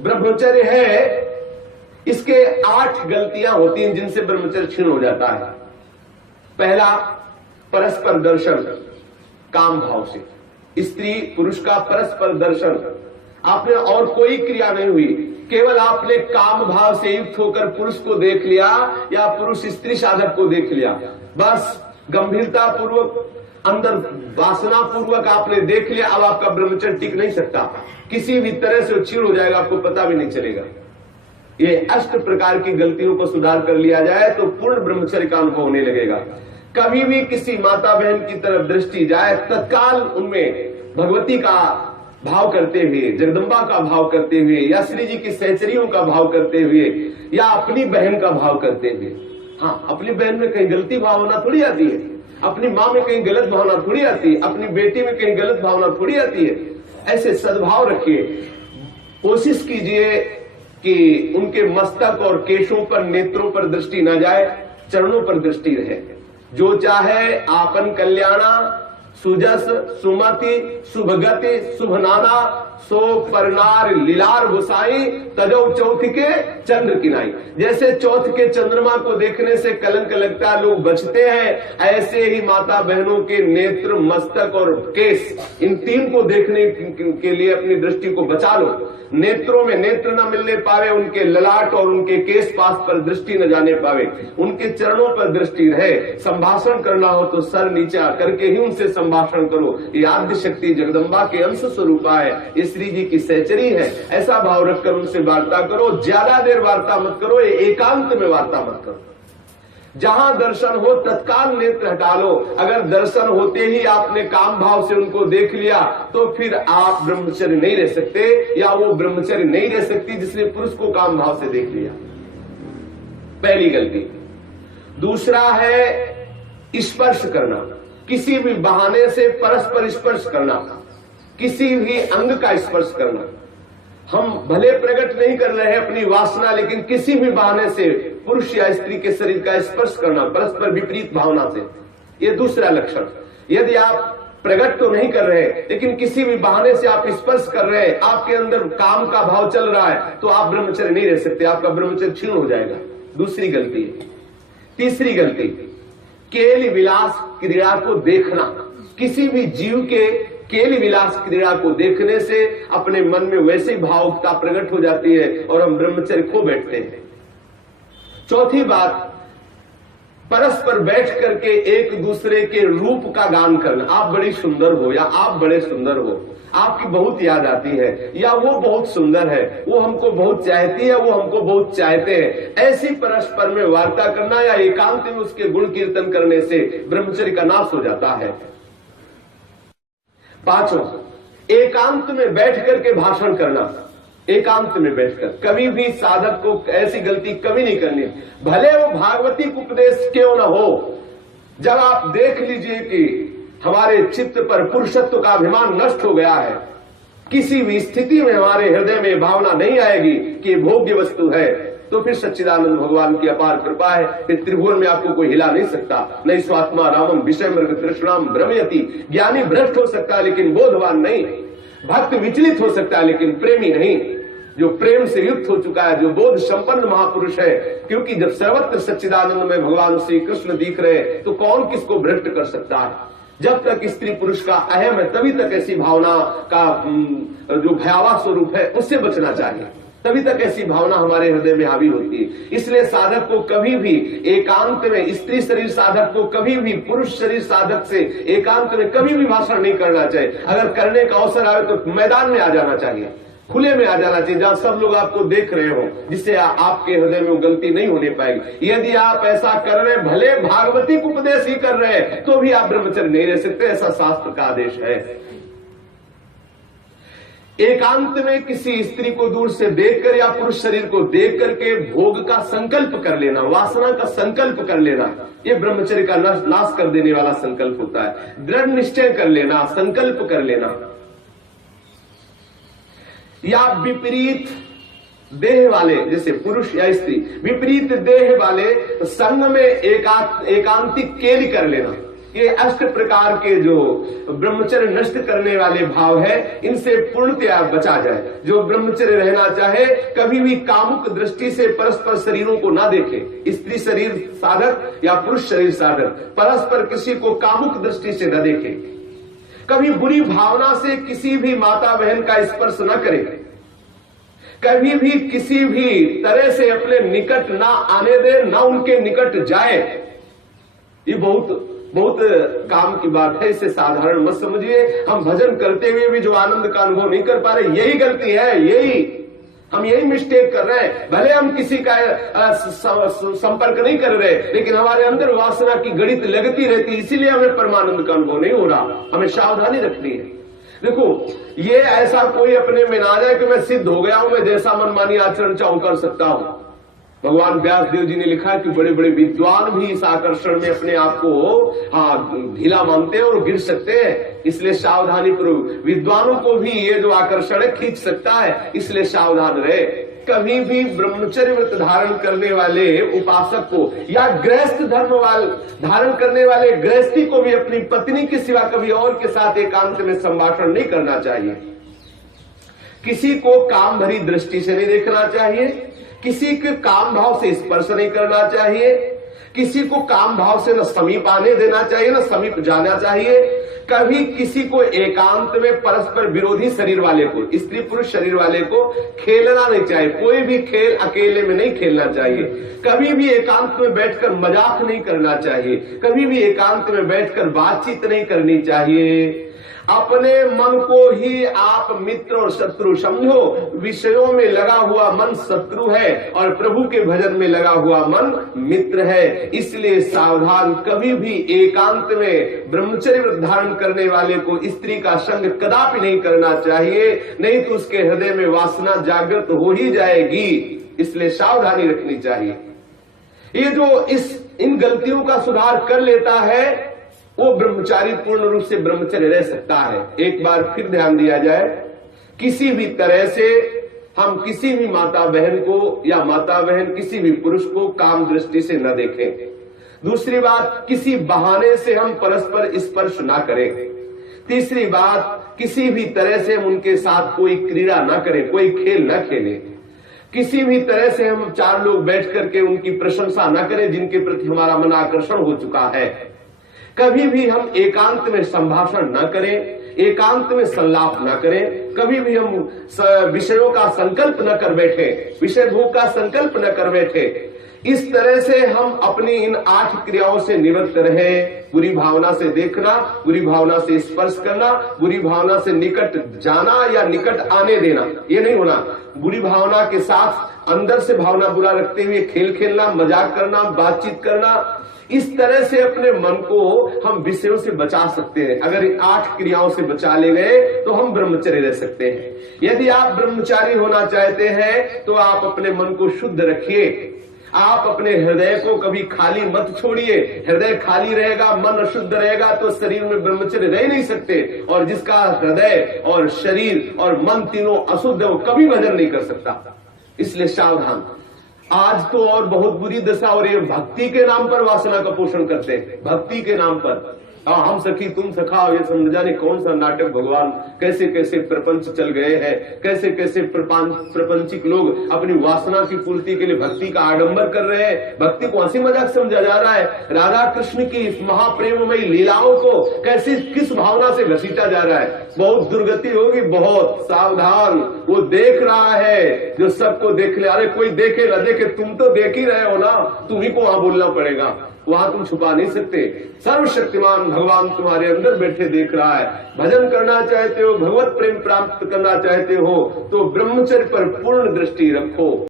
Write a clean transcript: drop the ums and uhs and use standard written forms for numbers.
ब्रह्मचर्य है, इसके 8 गलतियां होती हैं जिनसे ब्रह्मचर्य क्षीण हो जाता है। पहला, परस्पर दर्शन काम भाव से। स्त्री पुरुष का परस्पर दर्शन, आपने और कोई क्रिया नहीं हुई, केवल आपने काम भाव से युक्त होकर पुरुष को देख लिया या पुरुष स्त्री साधक को देख लिया, बस गंभीरता पूर्वक अंदर वासना पूर्वक आपने देख लिया। अब आपका ब्रह्मचर्य टिक नहीं सकता, किसी भी तरह से क्षीण हो जाएगा, आपको पता भी नहीं चलेगा। ये 8 प्रकार की गलतियों को सुधार कर लिया जाए तो पूर्ण ब्रह्मचर्य का अनुभव होने लगेगा। कभी भी किसी माता बहन की तरफ दृष्टि जाए, तत्काल उनमें भगवती का भाव करते हुए, जगदम्बा का भाव करते हुए, या श्री जी की सहचरियों का भाव करते हुए, या अपनी बहन का भाव करते हुए। हाँ, अपनी बहन में कहीं गलती भावना थोड़ी आती है, अपनी माँ में कहीं गलत भावना थोड़ी आती है, अपनी बेटी में कहीं गलत भावना थोड़ी आती है। ऐसे सद्भाव रखिए, कोशिश कीजिए कि उनके मस्तक और केशों पर, नेत्रों पर दृष्टि न जाए, चरणों पर दृष्टि रहे। जो चाहे आपन कल्याणा, सुजस सुमति शुभगति शुभ नाना, सो परनार लीलार गुसाई, तजो चौथ के चंद्र किनाई। जैसे चौथ के चंद्रमा को देखने से कलंक लगता है, लोग बचते हैं, ऐसे ही माता बहनों के नेत्र, मस्तक और केस, इन 3 को देखने के लिए अपनी दृष्टि को बचा लो। नेत्रों में नेत्र न मिलने पावे, उनके ललाट और उनके केस पास पर दृष्टि न जाने पावे, उनके चरणों पर दृष्टि रहे। संभाषण करना हो तो सर नीचा करके ही उनसे संभाषण करो। ये आद्य शक्ति जगदम्बा के अंश स्वरूपा है, ये श्री जी की सहचरी है। ऐसा भाव रखकर उनसे वार्ता करो। ज्यादा देर वार्ता मत करो, एकांत में वार्ता मत करो। जहां दर्शन हो तत्काल नेत्र हटा लो। अगर दर्शन होते ही आपने काम भाव से उनको देख लिया तो फिर आप ब्रह्मचर्य नहीं रह सकते, या वो ब्रह्मचर्य नहीं रह सकती जिसने पुरुष को काम भाव से देख लिया। पहली गलती। दूसरा है स्पर्श करना, किसी भी बहाने से परस्पर स्पर्श करना, किसी भी अंग का स्पर्श करना। हम भले प्रकट नहीं कर रहे हैं अपनी वासना, लेकिन किसी भी बहाने से पुरुष या स्त्री के शरीर का स्पर्श करना परस्पर विपरीत भावना से, ये दूसरा लक्षण। यदि आप प्रकट तो नहीं कर रहे लेकिन किसी भी बहाने से आप स्पर्श कर रहे हैं, आपके अंदर काम का भाव चल रहा है, तो आप ब्रह्मचर्य नहीं रह सकते, आपका ब्रह्मचर्य क्षीण हो जाएगा। दूसरी गलती। तीसरी गलती, केली विलास क्रीड़ा को देखना। किसी भी जीव के केली विलास क्रीड़ा को देखने से अपने मन में वैसी भावुकता प्रकट हो जाती है और हम ब्रह्मचर्य खो बैठते हैं। चौथी बात, परस्पर बैठ करके एक दूसरे के रूप का गान करना। आप बड़ी सुंदर हो, या आप बड़े सुंदर हो, आपकी बहुत याद आती है, या वो बहुत सुंदर है, वो हमको बहुत चाहती है, वो हमको बहुत चाहते हैं। ऐसी परस्पर में वार्ता करना या एकांत में उसके गुण कीर्तन करने से ब्रह्मचर्य का नाश हो जाता है। पांचवा, एकांत में बैठ करके भाषण करना। एकांत में बैठकर कभी भी साधक को ऐसी गलती कभी नहीं करनी, भले वो भागवती उपदेश क्यों न हो। जब आप देख लीजिए कि हमारे चित्त पर पुरुषत्व का अभिमान नष्ट हो गया है, किसी भी स्थिति में हमारे हृदय में भावना नहीं आएगी कि भोग्य वस्तु है, तो फिर सच्चिदानंद भगवान की अपार कृपा है, फिर त्रिभुवन में आपको कोई हिला नहीं सकता। नहीं स्वात्मा रामम विषय मृग तृष्णाम भ्रमयति। ज्ञानी भ्रष्ट हो सकता है लेकिन बोधवान नहीं, भक्त विचलित हो सकता है लेकिन प्रेमी नहीं। जो प्रेम से युक्त हो चुका है, जो बोध संपन्न महापुरुष है, क्योंकि जब सर्वत्र सच्चिदानंद में भगवान श्री कृष्ण दिख रहे तो कौन किसको भ्रष्ट कर सकता है। जब तक स्त्री पुरुष का अहम है तभी तक ऐसी भावना का जो भयावह स्वरूप है उससे बचना चाहिए, तभी तक ऐसी भावना हमारे हृदय में हावी होती है। इसलिए साधक को कभी भी एकांत में, स्त्री शरीर साधक को कभी भी पुरुष शरीर साधक से एकांत में कभी भी भाषण नहीं करना चाहिए। अगर करने का अवसर आए तो मैदान में आ जाना चाहिए, खुले में आ जाना चाहिए, जहां सब लोग आपको देख रहे हो, जिससे आपके हृदय में वो गलती नहीं होने पाएगी। यदि आप ऐसा कर रहे, भले भागवती उपदेश ही कर रहे हैं, तो भी आप ब्रह्मचर्य नहीं रह सकते, ऐसा शास्त्र का आदेश है। एकांत में किसी स्त्री को दूर से देखकर या पुरुष शरीर को देख करके भोग का संकल्प कर लेना, वासना का संकल्प कर लेना, ये ब्रह्मचर्य का नाश कर देने वाला संकल्प होता है। दृढ़ निश्चय कर लेना, संकल्प कर लेना। या विपरीत देह वाले, जैसे पुरुष या स्त्री, विपरीत देह वाले संग में एकांतिक केली कर लेना। ये 8 प्रकार के जो ब्रह्मचर्य नष्ट करने वाले भाव है, इनसे पूर्णतया बचा जाए। जो ब्रह्मचर्य रहना चाहे कभी भी कामुक दृष्टि से परस्पर शरीरों को ना देखे, स्त्री शरीर साधक या पुरुष शरीर साधक परस्पर किसी को कामुक दृष्टि से न देखे, कभी बुरी भावना से किसी भी माता बहन का स्पर्श न करे, कभी भी किसी भी तरह से अपने निकट ना आने दे, ना उनके निकट जाए। ये बहुत काम की बात है, इसे साधारण मत समझिए। हम भजन करते हुए भी जो आनंद का अनुभव नहीं कर पा रहे, यही गलती है, हम यही मिस्टेक कर रहे हैं। भले हम किसी का संपर्क नहीं कर रहे, लेकिन हमारे अंदर वासना की गणित लगती रहती, इसीलिए हमें परमानंद का अनुभव नहीं हो रहा। हमें सावधानी रखनी है। देखो, ये ऐसा कोई अपने में ना जाए कि मैं सिद्ध हो गया हूं, मैं जैसा मनमानी आचरण चाहूं कर सकता हूं। भगवान व्यासदेव जी ने लिखा है कि बड़े बड़े विद्वान भी इस आकर्षण में अपने आप को ढीला मानते हैं और गिर सकते हैं। इसलिए सावधानी पूर्वक, विद्वानों को भी ये जो आकर्षण है खींच सकता है, इसलिए सावधान रहे। कभी भी ब्रह्मचर्य व्रत धारण करने वाले उपासक को या गृहस्थ धर्म धारण करने वाले गृहस्थी को भी अपनी पत्नी के सिवा कभी और के साथ एकांत में संभाषण नहीं करना चाहिए। किसी को काम भरी दृष्टि से नहीं देखना चाहिए, किसी के काम भाव से स्पर्श नहीं करना चाहिए, किसी को काम भाव से न समीप आने देना चाहिए न समीप जाना चाहिए। कभी किसी को एकांत में परस्पर विरोधी शरीर वाले को, स्त्री पुरुष शरीर वाले को खेलना नहीं चाहिए। कोई भी खेल अकेले में नहीं खेलना चाहिए। कभी भी एकांत में बैठकर मजाक नहीं करना चाहिए, कभी भी एकांत में बैठकर बातचीत नहीं करनी चाहिए। अपने मन को ही आप मित्र और शत्रु समझो। विषयों में लगा हुआ मन शत्रु है और प्रभु के भजन में लगा हुआ मन मित्र है। इसलिए सावधान, कभी भी एकांत में ब्रह्मचर्य धारण करने वाले को स्त्री का संग कदापि नहीं करना चाहिए, नहीं तो उसके हृदय में वासना जागृत हो ही जाएगी। इसलिए सावधानी रखनी चाहिए। ये जो इन गलतियों का सुधार कर लेता है, वो ब्रह्मचारी पूर्ण रूप से ब्रह्मचर्य रह सकता है। एक बार फिर ध्यान दिया जाए, किसी भी तरह से हम किसी भी माता बहन को या माता बहन किसी भी पुरुष को काम दृष्टि से न देखें। दूसरी बात, किसी बहाने से हम परस्पर स्पर्श ना करें। तीसरी बात, किसी भी तरह से हम उनके साथ कोई क्रीड़ा ना करें, कोई खेल न खेलें। किसी भी तरह से हम 4 लोग बैठ करके उनकी प्रशंसा न करें जिनके प्रति हमारा मन आकर्षण हो चुका है। कभी भी हम एकांत में संभाषण न करें, एकांत में संलाप न करें। कभी भी हम विषयों का संकल्प न कर बैठे, विषय भोग का संकल्प न कर बैठे। इस तरह से हम अपनी इन 8 क्रियाओं से निवृत्त रहे। बुरी भावना से देखना, बुरी भावना से स्पर्श करना, बुरी भावना से निकट जाना या निकट आने देना, ये नहीं होना। बुरी भावना के साथ अंदर से भावना बुरा रखते हुए खेल खेलना, मजाक करना, बातचीत करना, इस तरह से अपने मन को हम विषयों से बचा सकते हैं। अगर 8 क्रियाओं से बचा ले गए तो हम ब्रह्मचर्य रह सकते हैं। यदि आप ब्रह्मचारी होना चाहते हैं तो आप अपने मन को शुद्ध रखिए। आप अपने हृदय को कभी खाली मत छोड़िए। हृदय खाली रहेगा, मन अशुद्ध रहेगा तो शरीर में ब्रह्मचर्य रह नहीं सकते। और जिसका हृदय और शरीर और मन तीनों अशुद्ध है, वो कभी भजन नहीं कर सकता। इसलिए सावधान। आज तो और बहुत बुरी दशा हो रही है, भक्ति के नाम पर वासना का पोषण करते हैं। भक्ति के नाम पर हम सखी तुम सखा, ये सब न जाने कौन सा नाटक। भगवान कैसे कैसे प्रपंच चल गए हैं, कैसे कैसे प्रपंचिक लोग अपनी वासना की पूर्ति के लिए भक्ति का आडंबर कर रहे हैं। भक्ति को हंसी मजाक समझा जा रहा है। राधा कृष्ण की इस महाप्रेममयी लीलाओं को कैसे किस भावना से घसीटा जा रहा है। बहुत दुर्गति होगी, बहुत सावधान। वो देख रहा है जो सबको देख ले। अरे कोई देखे न देखे, तुम तो देख ही रहे हो ना, तुम्ही को वहां बोलना पड़ेगा, वहां तुम छुपा नहीं सकते। सर्वशक्तिमान भगवान तुम्हारे अंदर बैठे देख रहा है। भजन करना चाहते हो, भगवत प्रेम प्राप्त करना चाहते हो तो ब्रह्मचर्य पर पूर्ण दृष्टि रखो।